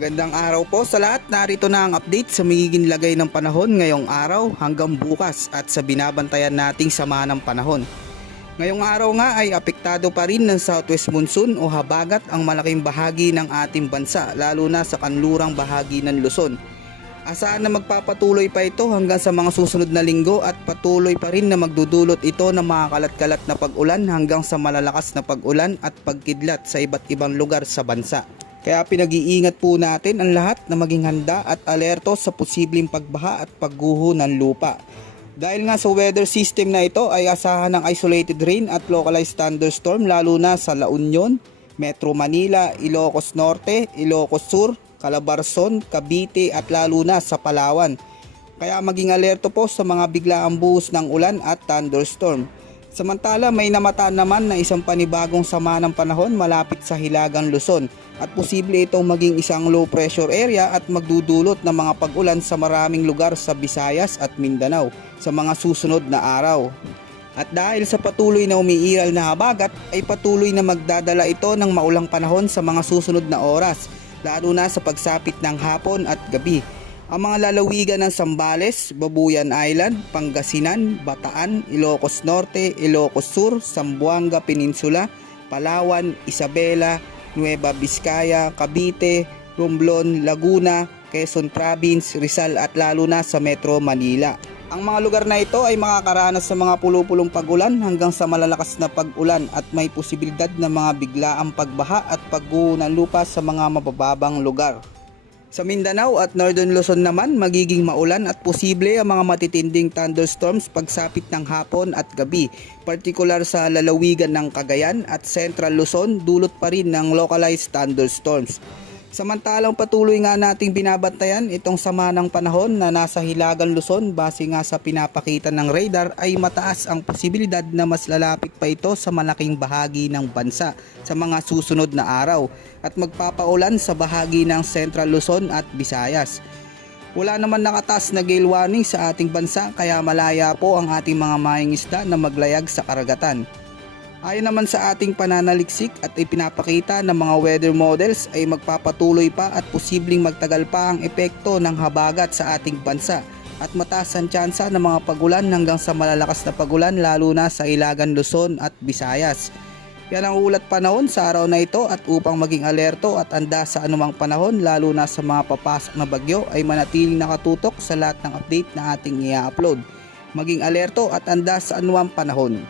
Magandang araw po sa lahat. Narito na ang update sa magiging lagay ng panahon ngayong araw hanggang bukas at sa binabantayan nating sama ng panahon. Ngayong araw nga ay apektado pa rin ng southwest monsoon o habagat ang malaking bahagi ng ating bansa, lalo na sa kanlurang bahagi ng Luzon. Asahan na magpapatuloy pa ito hanggang sa mga susunod na linggo at patuloy pa rin na magdudulot ito ng mga kalat-kalat na pag-ulan hanggang sa malalakas na pag-ulan at pagkidlat sa iba't ibang lugar sa bansa. Kaya pinag-iingat po natin ang lahat na maging handa at alerto sa posibleng pagbaha at pagguho ng lupa. Dahil nga sa weather system na ito ay asahan ng isolated rain at localized thunderstorm lalo na sa La Union, Metro Manila, Ilocos Norte, Ilocos Sur, Calabarzon, Cavite at lalo na sa Palawan. Kaya maging alerto po sa mga biglaang buhos ng ulan at thunderstorm. Samantala may namataan naman na isang panibagong sama ng panahon malapit sa Hilagang Luzon at posible itong maging isang low pressure area at magdudulot ng mga pag-ulan sa maraming lugar sa Visayas at Mindanao sa mga susunod na araw. At dahil sa patuloy na umiiral na habagat ay patuloy na magdadala ito ng maulang panahon sa mga susunod na oras, lalo na sa pagsapit ng hapon at gabi. Ang mga lalawigan ng Zambales, Babuyan Island, Pangasinan, Bataan, Ilocos Norte, Ilocos Sur, Zamboanga Peninsula, Palawan, Isabela, Nueva Vizcaya, Cavite, Romblon, Laguna, Quezon Province, Rizal at lalo na sa Metro Manila. Ang mga lugar na ito ay makakaranas sa mga pulupulong pag-ulan hanggang sa malalakas na pag-ulan at may posibilidad na mga biglaang pagbaha at pagguho ng lupa sa mga mabababang lugar. Sa Mindanao at Northern Luzon naman magiging maulan at posible ang mga matitinding thunderstorms pagsapit ng hapon at gabi, partikular sa lalawigan ng Cagayan at Central Luzon dulot pa rin ng localized thunderstorms. Samantalang patuloy nga nating binabantayan itong sama ng panahon na nasa Hilagang Luzon base nga sa pinapakita ng radar ay mataas ang posibilidad na mas lalapit pa ito sa malaking bahagi ng bansa sa mga susunod na araw at magpapaulan sa bahagi ng Central Luzon at Visayas. Wala naman nakataas na gale warning sa ating bansa kaya malaya po ang ating mga mangingisda na maglayag sa karagatan. Ayon naman sa ating pananaliksik at ipinapakita ng mga weather models ay magpapatuloy pa at posibleng magtagal pa ang epekto ng habagat sa ating bansa at mataas ang tsansa ng mga pagulan hanggang sa malalakas na pagulan lalo na sa Hilagang Luzon at Visayas. Yan ang ulat panahon sa araw na ito at upang maging alerto at anda sa anumang panahon lalo na sa mga papasok na bagyo ay manatiling nakatutok sa lahat ng update na ating i-upload. Maging alerto at anda sa anumang panahon.